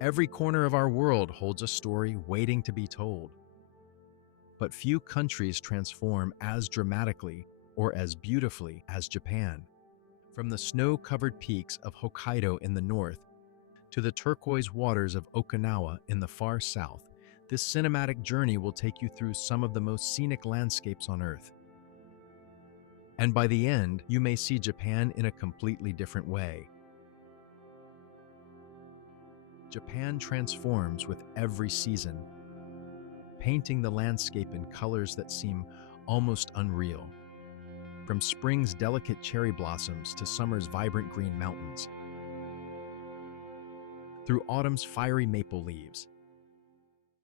Every corner of our world holds a story waiting to be told. But few countries transform as dramatically or as beautifully as Japan. From the snow-covered peaks of Hokkaido in the north to the turquoise waters of Okinawa in the far south, this cinematic journey will take you through some of the most scenic landscapes on Earth. And by the end, you may see Japan in a completely different way. Japan transforms with every season, painting the landscape in colors that seem almost unreal. From spring's delicate cherry blossoms to summer's vibrant green mountains. Through autumn's fiery maple leaves.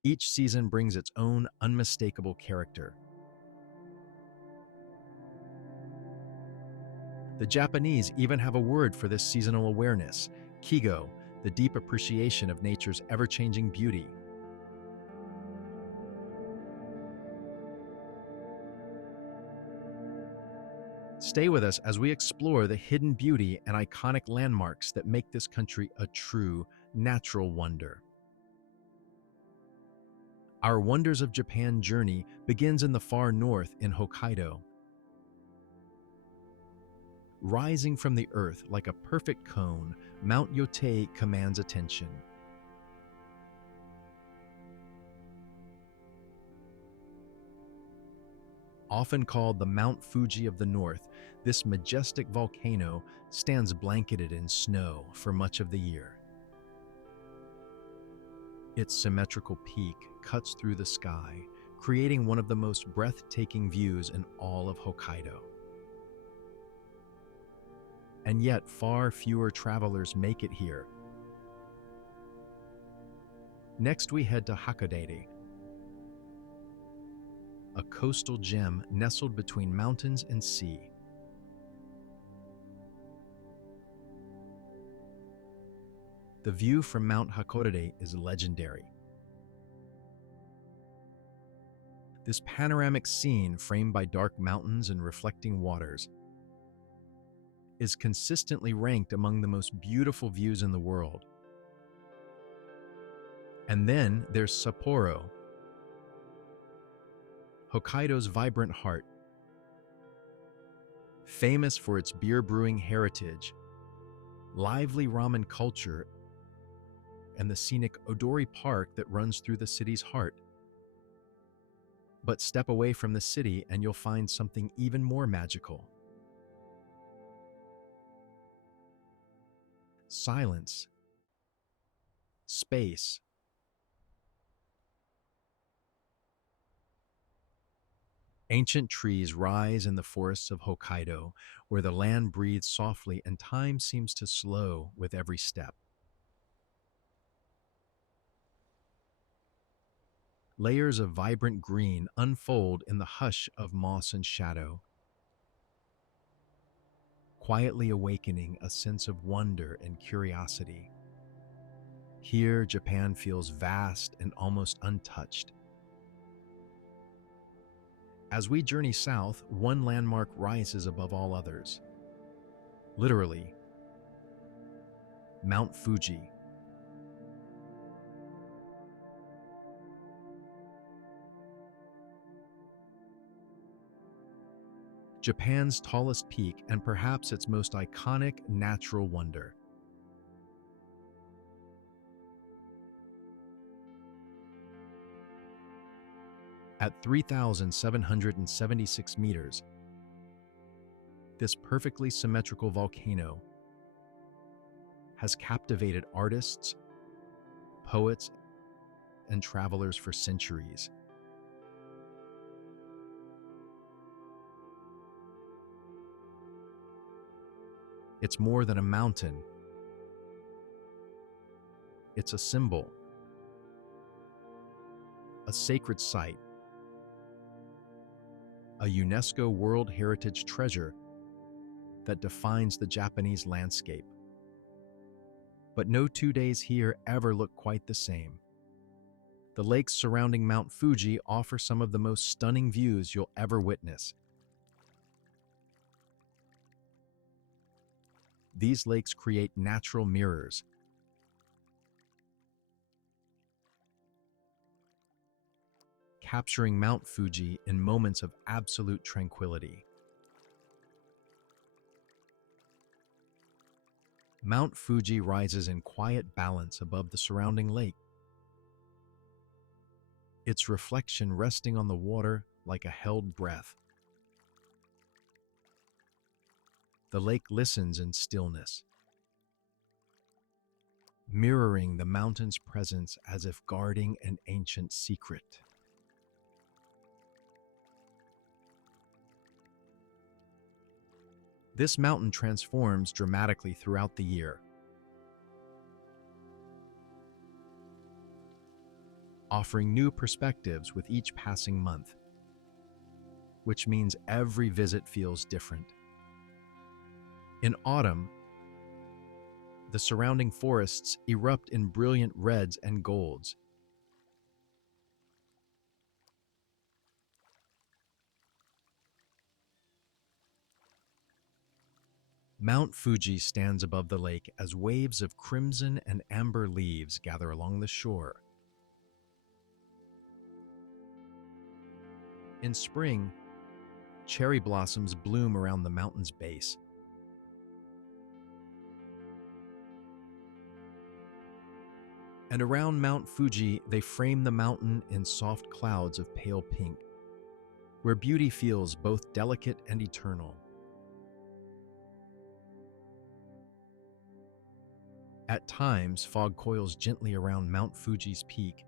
Each season brings its own unmistakable character. The Japanese even have a word for this seasonal awareness, kigo, the deep appreciation of nature's ever-changing beauty. Stay with us as we explore the hidden beauty and iconic landmarks that make this country a true, natural wonder. Our Wonders of Japan journey begins in the far north in Hokkaido. Rising from the earth like a perfect cone, Mount Yotei commands attention. Often called the Mount Fuji of the North, this majestic volcano stands blanketed in snow for much of the year. Its symmetrical peak cuts through the sky, creating one of the most breathtaking views in all of Hokkaido. And yet, far fewer travelers make it here. Next, we head to Hakodate, a coastal gem nestled between mountains and sea. The view from Mount Hakodate is legendary. This panoramic scene, framed by dark mountains and reflecting waters, is consistently ranked among the most beautiful views in the world. And then there's Sapporo, Hokkaido's vibrant heart. Famous for its beer brewing heritage, lively ramen culture, and the scenic Odori Park that runs through the city's heart. But step away from the city and you'll find something even more magical. Silence, space, ancient trees rise in the forests of Hokkaido, where the land breathes softly and time seems to slow with every step. Layers of vibrant green unfold in the hush of moss and shadow, quietly awakening a sense of wonder and curiosity. Here, Japan feels vast and almost untouched. As we journey south, one landmark rises above all others. Literally, Mount Fuji. Japan's tallest peak and perhaps its most iconic natural wonder. At 3,776 meters, this perfectly symmetrical volcano has captivated artists, poets, and travelers for centuries. It's more than a mountain. It's a symbol, a sacred site, a UNESCO World Heritage treasure that defines the Japanese landscape. But no 2 days here ever look quite the same. The lakes surrounding Mount Fuji offer some of the most stunning views you'll ever witness. These lakes create natural mirrors, capturing Mount Fuji in moments of absolute tranquility. Mount Fuji rises in quiet balance above the surrounding lake, its reflection resting on the water like a held breath. The lake listens in stillness, mirroring the mountain's presence as if guarding an ancient secret. This mountain transforms dramatically throughout the year, offering new perspectives with each passing month, which means every visit feels different. In autumn, the surrounding forests erupt in brilliant reds and golds. Mount Fuji stands above the lake as waves of crimson and amber leaves gather along the shore. In spring, cherry blossoms bloom around the mountain's base. And around Mount Fuji, they frame the mountain in soft clouds of pale pink, where beauty feels both delicate and eternal. At times, fog coils gently around Mount Fuji's peak,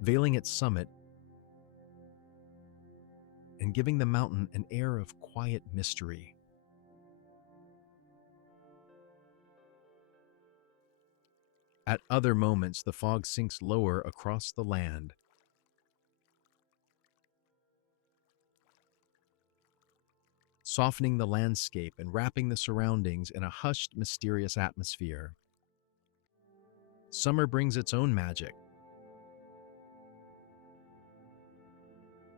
veiling its summit and giving the mountain an air of quiet mystery. At other moments, the fog sinks lower across the land, softening the landscape and wrapping the surroundings in a hushed, mysterious atmosphere. Summer brings its own magic.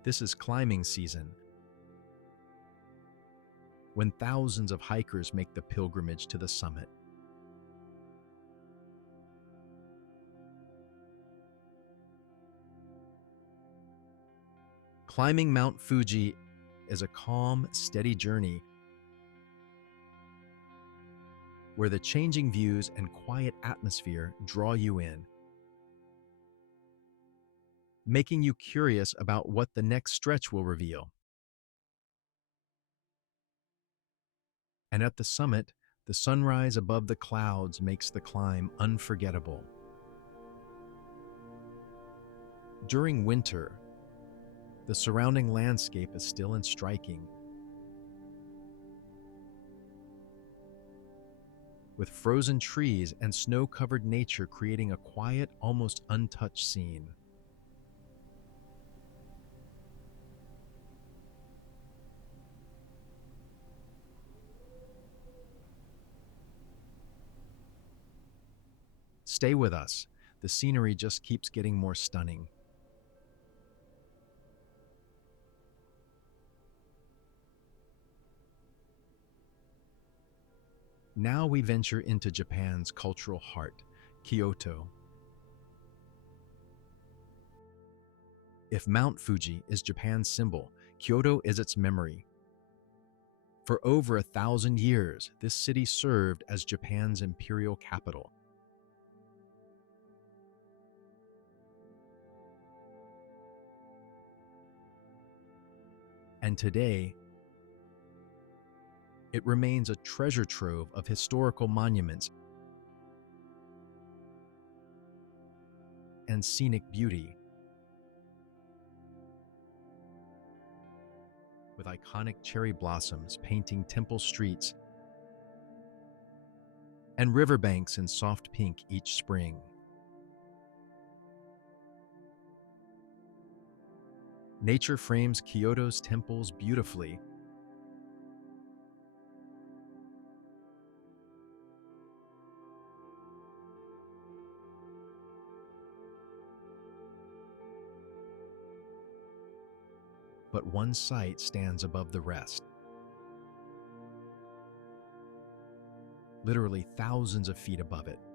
This is climbing season, when thousands of hikers make the pilgrimage to the summit. Climbing Mount Fuji is a calm, steady journey where the changing views and quiet atmosphere draw you in, making you curious about what the next stretch will reveal. And at the summit, the sunrise above the clouds makes the climb unforgettable. During winter, the surrounding landscape is still and striking, with frozen trees and snow-covered nature creating a quiet, almost untouched scene. Stay with us. The scenery just keeps getting more stunning. Now we venture into Japan's cultural heart, Kyoto. If Mount Fuji is Japan's symbol, Kyoto is its memory. For over 1,000 years, this city served as Japan's imperial capital. And today, it remains a treasure trove of historical monuments and scenic beauty. With iconic cherry blossoms painting temple streets and riverbanks in soft pink each spring. Nature frames Kyoto's temples beautifully, but one site stands above the rest. Literally thousands of feet above it. –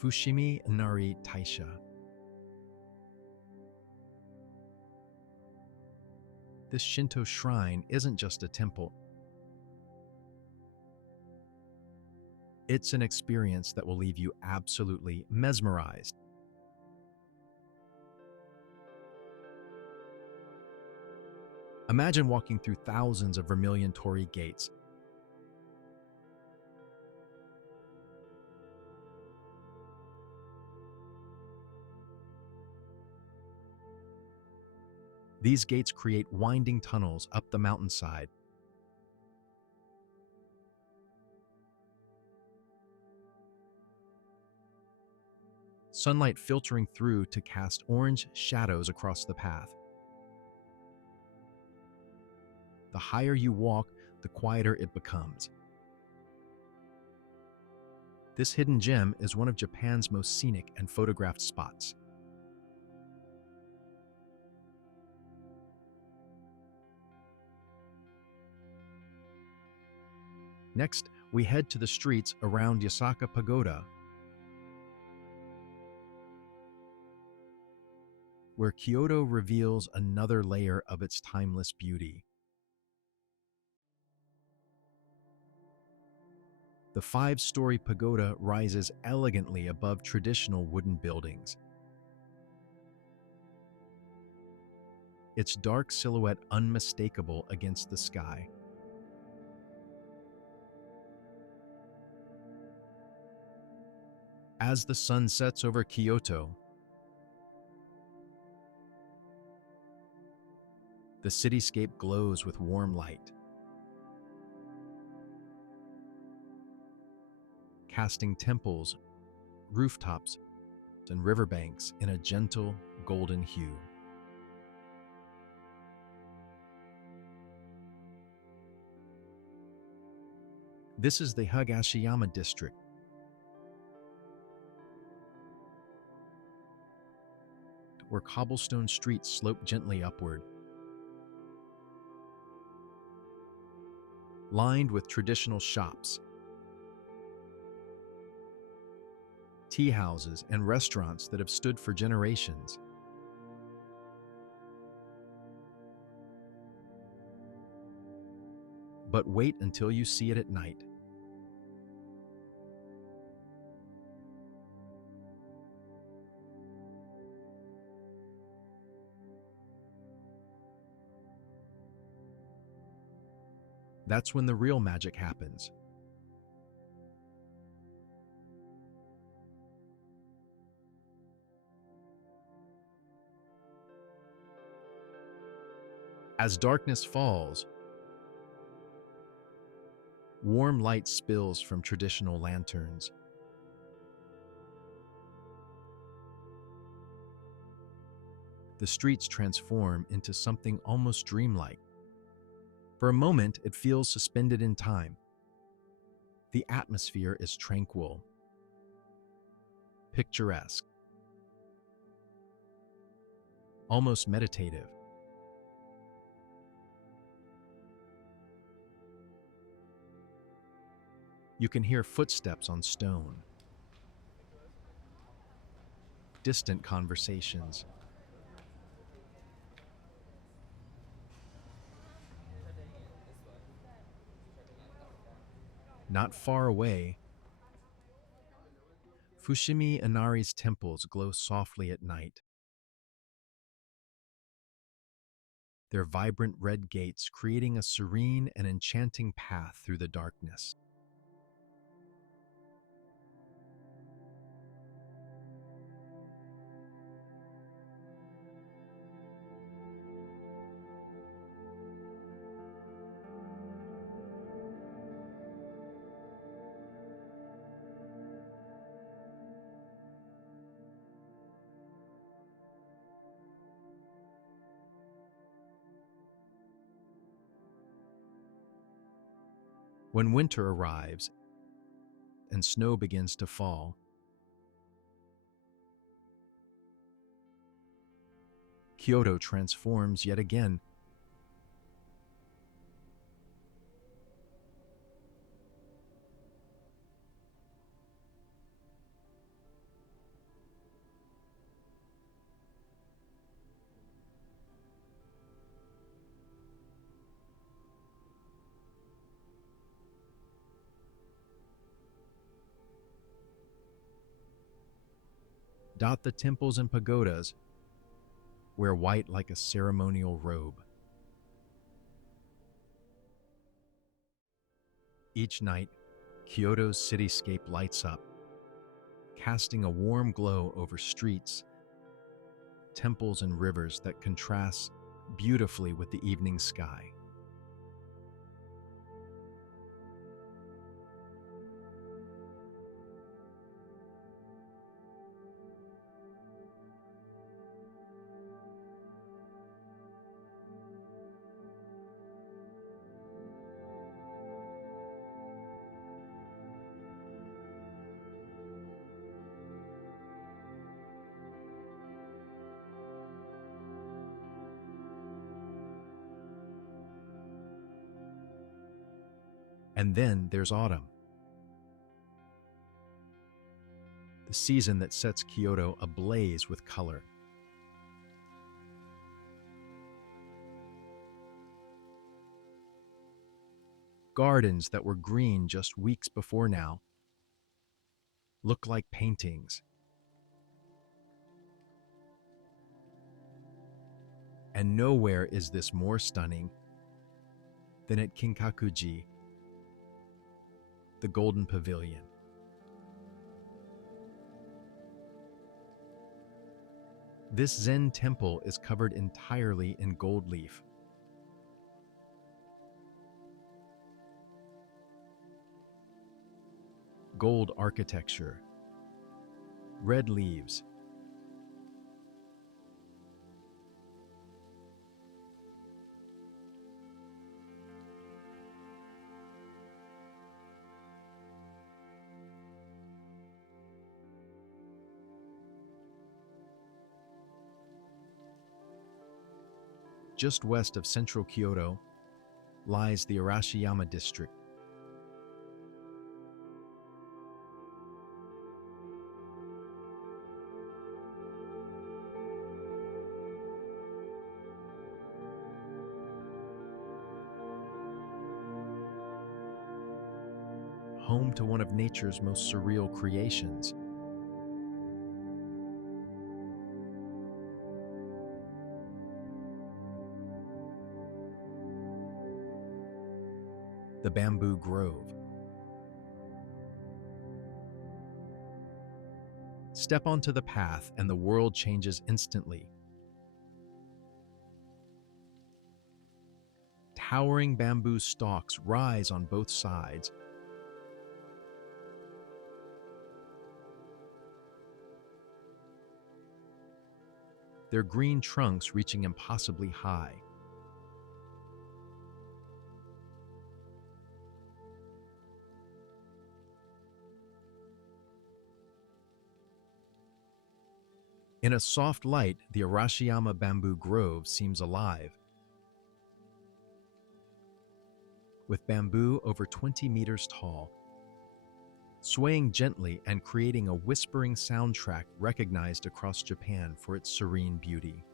Fushimi Inari Taisha. This Shinto shrine isn't just a temple. It's an experience that will leave you absolutely mesmerized. Imagine walking through thousands of vermilion Torii gates. These gates create winding tunnels up the mountainside. Sunlight filtering through to cast orange shadows across the path. The higher you walk, the quieter it becomes. This hidden gem is one of Japan's most scenic and photographed spots. Next, we head to the streets around Yasaka Pagoda, where Kyoto reveals another layer of its timeless beauty. The five-story pagoda rises elegantly above traditional wooden buildings. Its dark silhouette unmistakable against the sky. As the sun sets over Kyoto, the cityscape glows with warm light, casting temples, rooftops, and riverbanks in a gentle golden hue. This is the Arashiyama district, where cobblestone streets slope gently upward, lined with traditional shops, tea houses, and restaurants that have stood for generations. But wait until you see it at night. That's when the real magic happens. As darkness falls, warm light spills from traditional lanterns. The streets transform into something almost dreamlike. For a moment, it feels suspended in time. The atmosphere is tranquil, picturesque, almost meditative. You can hear footsteps on stone, distant conversations. Not far away, Fushimi Inari's temples glow softly at night. Their vibrant red gates creating a serene and enchanting path through the darkness. When winter arrives and snow begins to fall, Kyoto transforms yet again. dot the temples and pagodas, wear white like a ceremonial robe. Each night, Kyoto's cityscape lights up, casting a warm glow over streets, temples, and rivers that contrasts beautifully with the evening sky. And then there's autumn, the season that sets Kyoto ablaze with color. Gardens that were green just weeks before now look like paintings. And nowhere is this more stunning than at Kinkakuji, the Golden Pavilion. This Zen temple is covered entirely in gold leaf. Gold architecture, red leaves, just west of central Kyoto lies the Arashiyama district. Home to one of nature's most surreal creations. The Bamboo Grove. Step onto the path and the world changes instantly. Towering bamboo stalks rise on both sides. Their green trunks reaching impossibly high. In a soft light, the Arashiyama Bamboo Grove seems alive. With bamboo over 20 meters tall, swaying gently and creating a whispering soundtrack recognized across Japan for its serene beauty.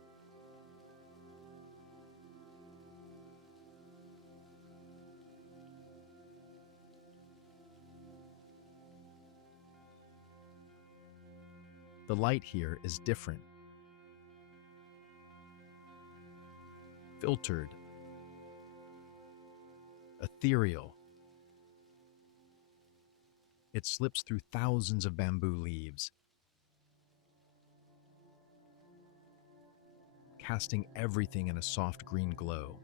The light here is different. Filtered. Ethereal. It slips through thousands of bamboo leaves, casting everything in a soft green glow.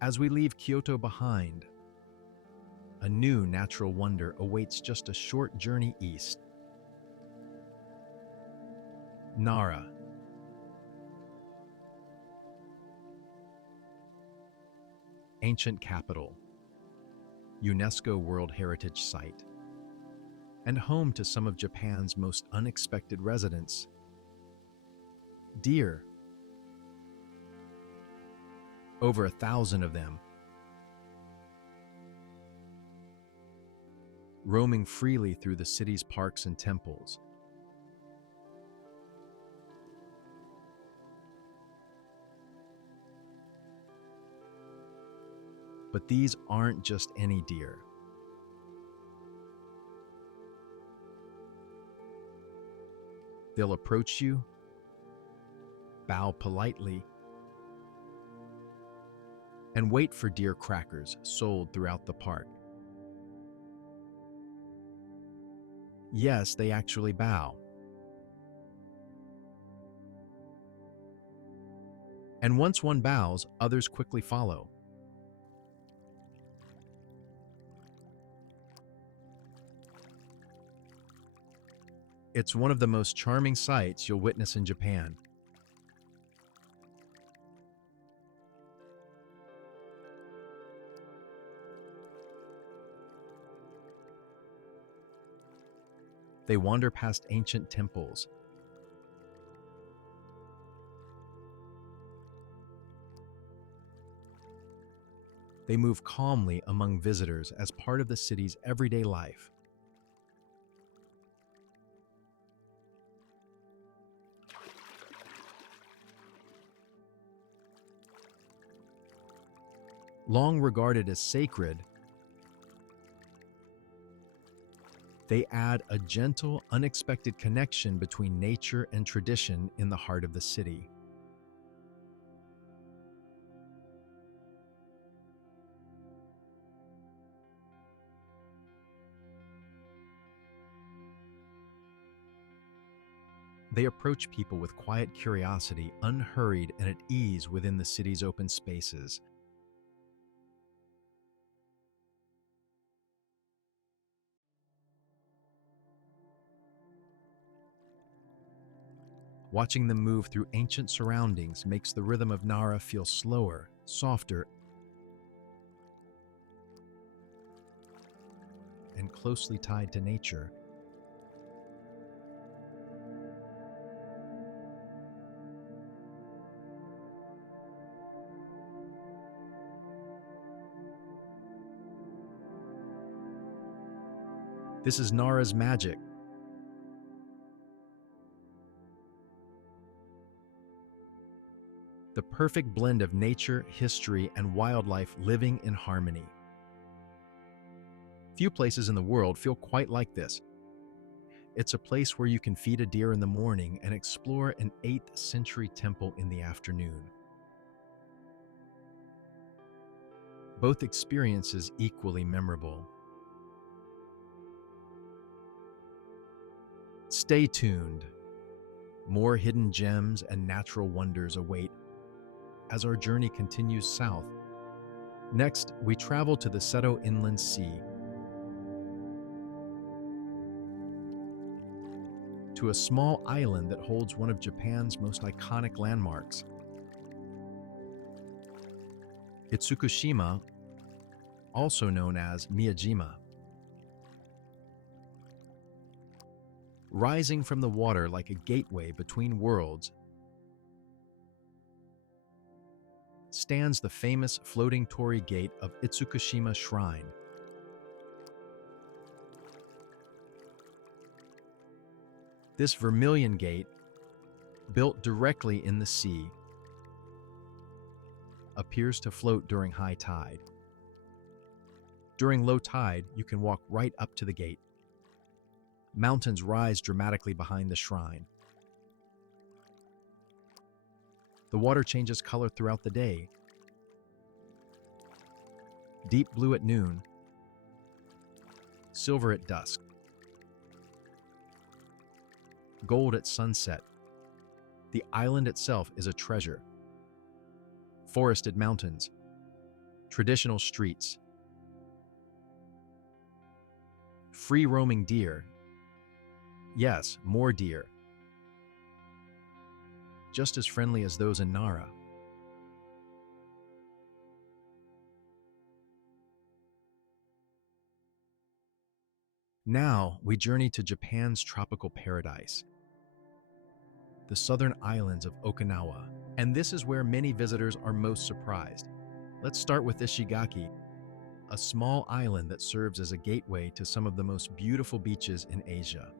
As we leave Kyoto behind, a new natural wonder awaits just a short journey east. Nara. Ancient capital, UNESCO World Heritage Site, and home to some of Japan's most unexpected residents. Deer. Over 1,000 of them. Roaming freely through the city's parks and temples. But these aren't just any deer. They'll approach you, bow politely, and wait for deer crackers sold throughout the park. Yes, they actually bow. And once one bows, others quickly follow. It's one of the most charming sights you'll witness in Japan. They wander past ancient temples, they move calmly among visitors as part of the city's everyday life. Long regarded as sacred, they add a gentle, unexpected connection between nature and tradition in the heart of the city. They approach people with quiet curiosity, unhurried and at ease within the city's open spaces. Watching them move through ancient surroundings makes the rhythm of Nara feel slower, softer, and closely tied to nature. This is Nara's magic. The perfect blend of nature, history, and wildlife living in harmony. Few places in the world feel quite like this. It's a place where you can feed a deer in the morning and explore an 8th century temple in the afternoon. Both experiences equally memorable. Stay tuned. More hidden gems and natural wonders await as our journey continues south. Next, we travel to the Seto Inland Sea, to a small island that holds one of Japan's most iconic landmarks. Itsukushima, also known as Miyajima. Rising from the water like a gateway between worlds stands the famous floating Torii gate of Itsukushima Shrine. This vermilion gate, built directly in the sea, appears to float during high tide. During low tide, you can walk right up to the gate. Mountains rise dramatically behind the shrine. The water changes color throughout the day. Deep blue at noon, silver at dusk, gold at sunset. The island itself is a treasure. Forested mountains, traditional streets, free-roaming deer. Yes, more deer. Just as friendly as those in Nara. Now, we journey to Japan's tropical paradise, the southern islands of Okinawa. And this is where many visitors are most surprised. Let's start with Ishigaki, a small island that serves as a gateway to some of the most beautiful beaches in Asia.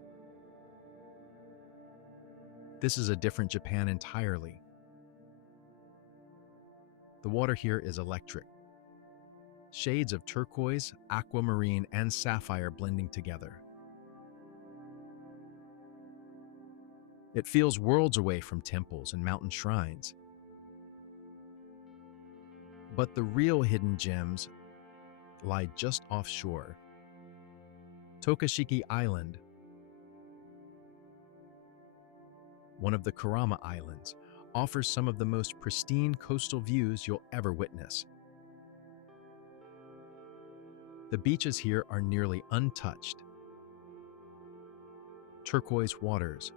This is a different Japan entirely. The water here is electric. Shades of turquoise, aquamarine, and sapphire blending together. It feels worlds away from temples and mountain shrines. But the real hidden gems lie just offshore. Tokashiki Island, one of the Kurama Islands, offers some of the most pristine coastal views you'll ever witness. The beaches here are nearly untouched. Turquoise waters,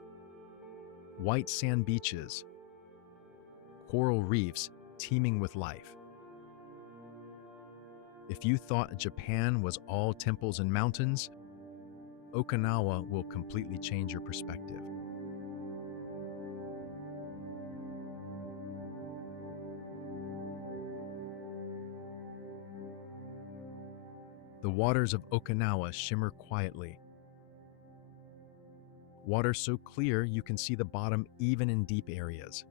white sand beaches, coral reefs teeming with life. If you thought Japan was all temples and mountains, Okinawa will completely change your perspective. The waters of Okinawa shimmer quietly. Water so clear you can see the bottom even in deep areas.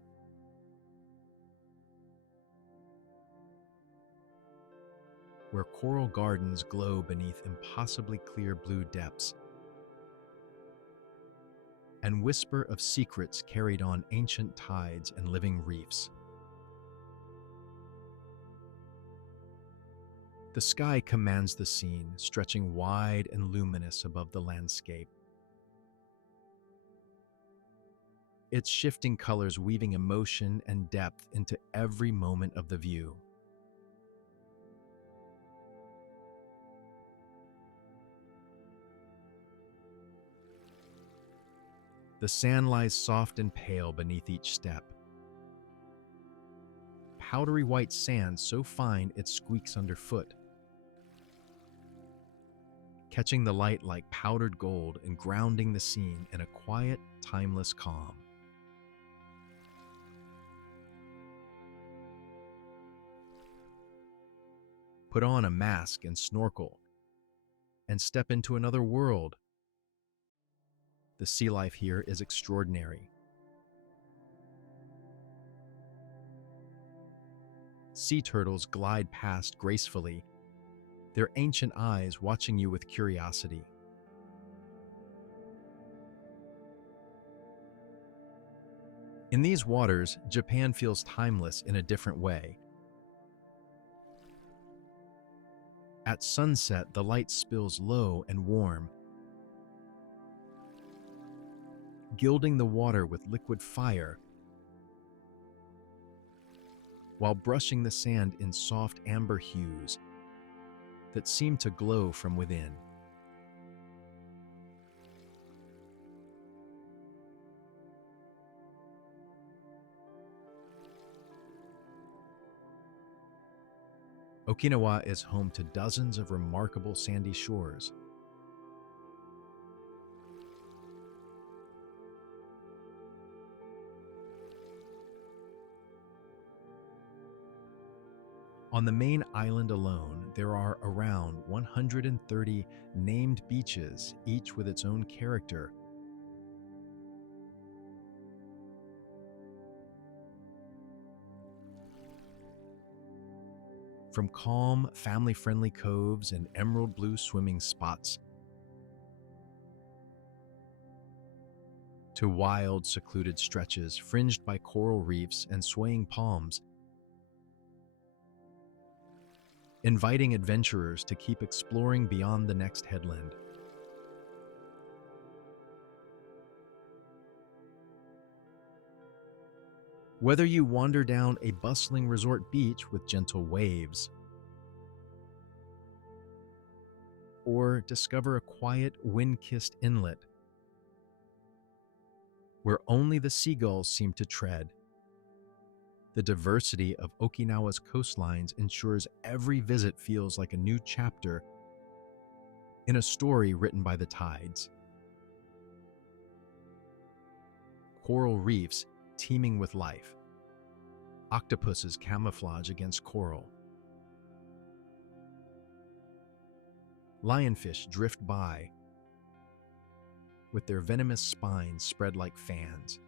Where coral gardens glow beneath impossibly clear blue depths, and whisper of secrets carried on ancient tides and living reefs. The sky commands the scene, stretching wide and luminous above the landscape. Its shifting colors weaving emotion and depth into every moment of the view. The sand lies soft and pale beneath each step. Powdery white sand so fine it squeaks underfoot, catching the light like powdered gold and grounding the scene in a quiet, timeless calm. Put on a mask and snorkel, and step into another world. The sea life here is extraordinary. Sea turtles glide past gracefully, their ancient eyes watching you with curiosity. In these waters, Japan feels timeless in a different way. At sunset, the light spills low and warm, gilding the water with liquid fire, while brushing the sand in soft amber hues that seem to glow from within. Okinawa is home to dozens of remarkable sandy shores. On the main island alone, there are around 130 named beaches, each with its own character. From calm, family-friendly coves and emerald blue swimming spots, to wild, secluded stretches fringed by coral reefs and swaying palms, inviting adventurers to keep exploring beyond the next headland. Whether you wander down a bustling resort beach with gentle waves, or discover a quiet, wind-kissed inlet where only the seagulls seem to tread, the diversity of Okinawa's coastlines ensures every visit feels like a new chapter in a story written by the tides. Coral reefs teeming with life, octopuses camouflage against coral, lionfish drift by with their venomous spines spread like fans.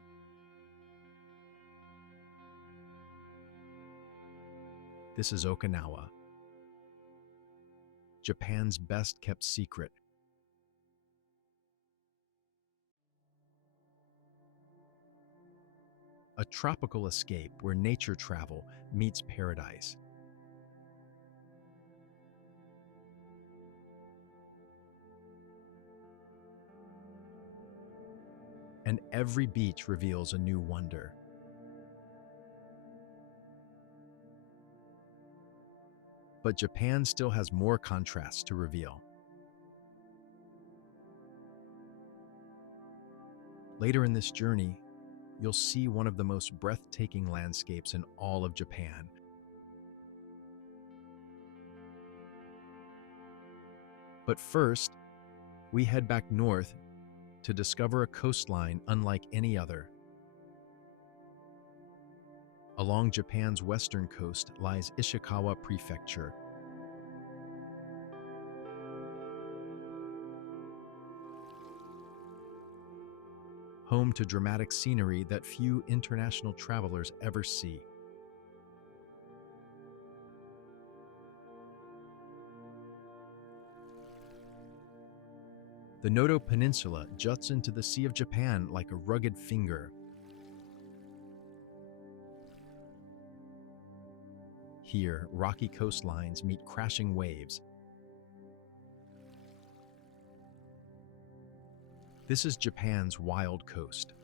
This is Okinawa, Japan's best-kept secret. a tropical escape where nature travel meets paradise. And every beach reveals a new wonder. But Japan still has more contrasts to reveal. Later in this journey, you'll see one of the most breathtaking landscapes in all of Japan. But first, we head back north to discover a coastline unlike any other. Along Japan's western coast lies Ishikawa Prefecture. Home to dramatic scenery that few international travelers ever see. The Noto Peninsula juts into the Sea of Japan like a rugged finger. Here, rocky coastlines meet crashing waves. This is Japan's wild coast.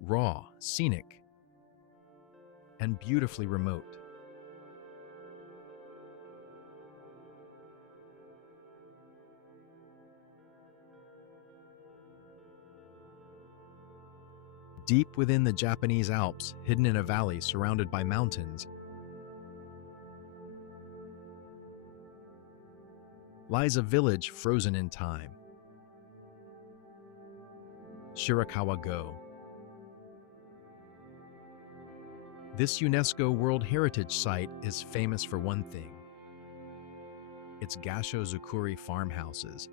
Raw, scenic, and beautifully remote. Deep within the Japanese Alps, hidden in a valley surrounded by mountains, lies a village frozen in time. Shirakawa-go. This UNESCO World Heritage Site is famous for one thing: its Gasho-zukuri farmhouses.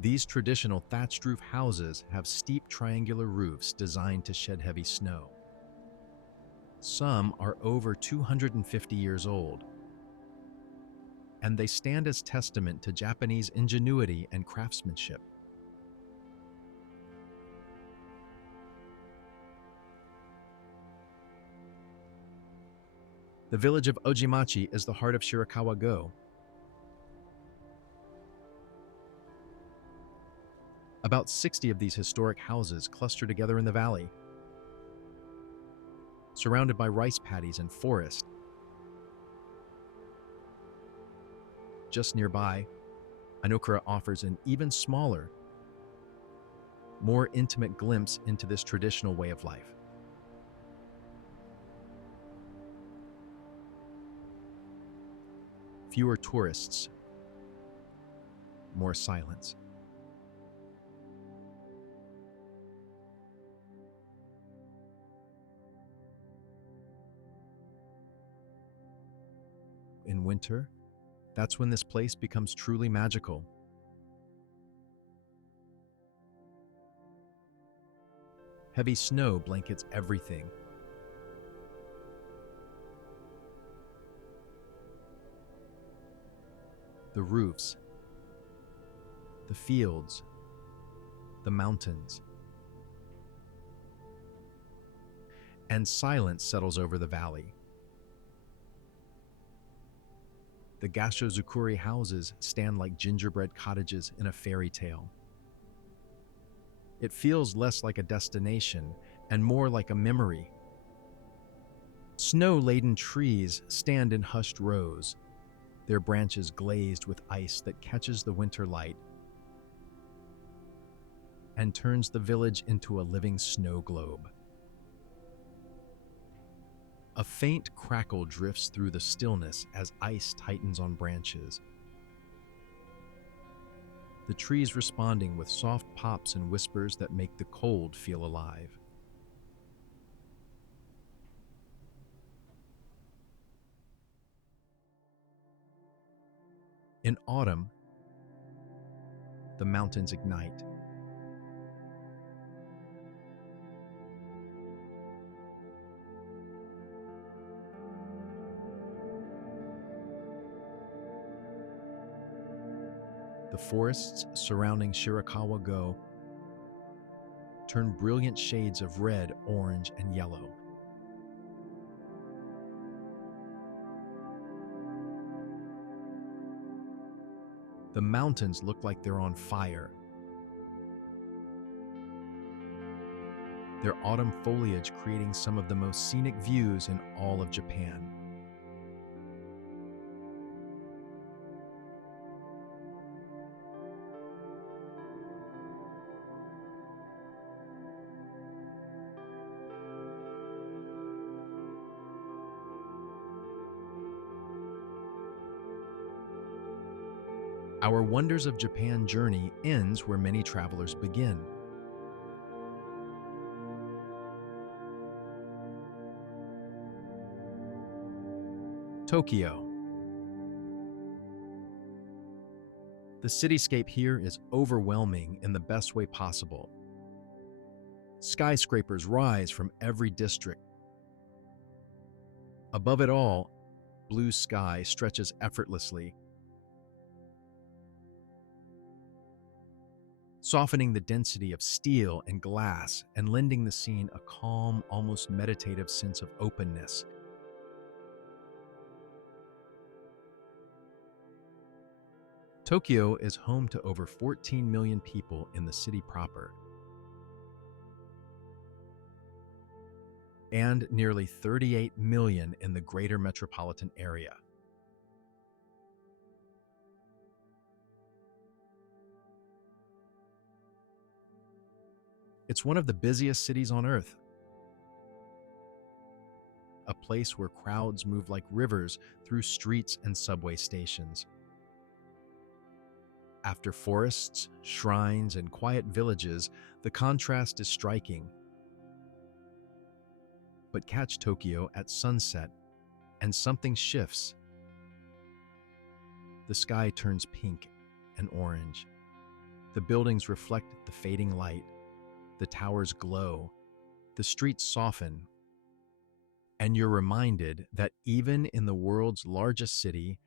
These traditional thatched roof houses have steep triangular roofs designed to shed heavy snow. Some are over 250 years old, and they stand as testament to Japanese ingenuity and craftsmanship. The village of Ogimachi is the heart of Shirakawa-go. About 60 of these historic houses cluster together in the valley, surrounded by rice paddies and forest. Just nearby, Ainokura offers an even smaller, more intimate glimpse into this traditional way of life. Fewer tourists, more silence. In winter, that's when this place becomes truly magical. Heavy snow blankets everything. The roofs, the fields, the mountains. And silence settles over the valley. The Gasho-zukuri houses stand like gingerbread cottages in a fairy tale. It feels less like a destination and more like a memory. Snow-laden trees stand in hushed rows, their branches glazed with ice that catches the winter light and turns the village into a living snow globe. A faint crackle drifts through the stillness as ice tightens on branches. The trees responding with soft pops and whispers that make the cold feel alive. In autumn, the mountains ignite. The forests surrounding Shirakawa-go turn brilliant shades of red, orange, and yellow. The mountains look like they're on fire. Their autumn foliage creating some of the most scenic views in all of Japan. Our Wonders of Japan journey ends where many travelers begin. Tokyo. The cityscape here is overwhelming in the best way possible. Skyscrapers rise from every district. Above it all, blue sky stretches effortlessly, softening the density of steel and glass and lending the scene a calm, almost meditative sense of openness. Tokyo is home to over 14 million people in the city proper, and nearly 38 million in the greater metropolitan area. It's one of the busiest cities on Earth, a place where crowds move like rivers through streets and subway stations. After forests, shrines, and quiet villages, the contrast is striking. But catch Tokyo at sunset, and something shifts. The sky turns pink and orange. The buildings reflect the fading light. The towers glow, the streets soften, and you're reminded that even in the world's largest city,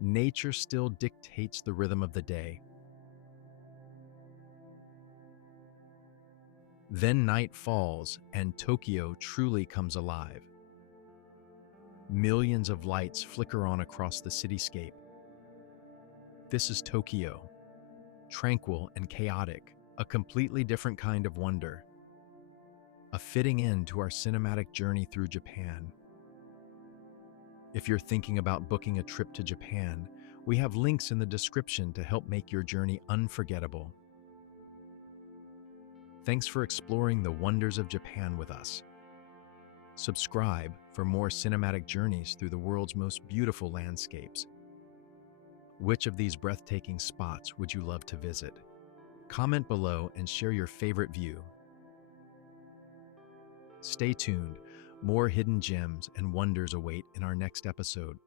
nature still dictates the rhythm of the day. Then night falls and Tokyo truly comes alive. Millions of lights flicker on across the cityscape. This is Tokyo, tranquil and chaotic. A completely different kind of wonder. A fitting end to our cinematic journey through Japan. If you're thinking about booking a trip to Japan, we have links in the description to help make your journey unforgettable. Thanks for exploring the wonders of Japan with us. Subscribe for more cinematic journeys through the world's most beautiful landscapes. Which of these breathtaking spots would you love to visit? Comment below and share your favorite view. Stay tuned, more hidden gems and wonders await in our next episode.